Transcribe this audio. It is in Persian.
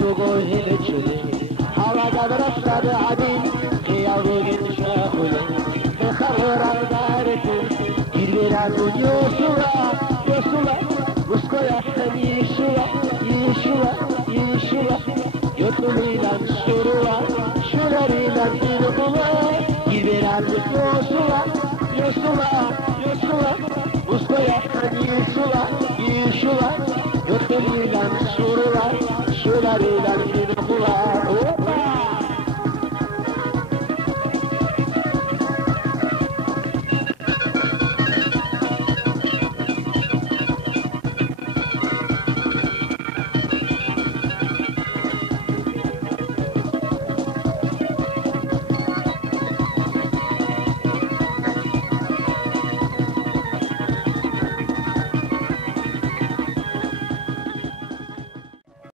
بقول هلجلي هوا قدر أصدر عدين يا وقت شاخلي بخبر عبارتي يرغب يوسوا يوسوا وسكو يحتمي يشوا يشوا يشوا يطلي لن شروا شرري لن يرغب يرغب يوسوا يوسوا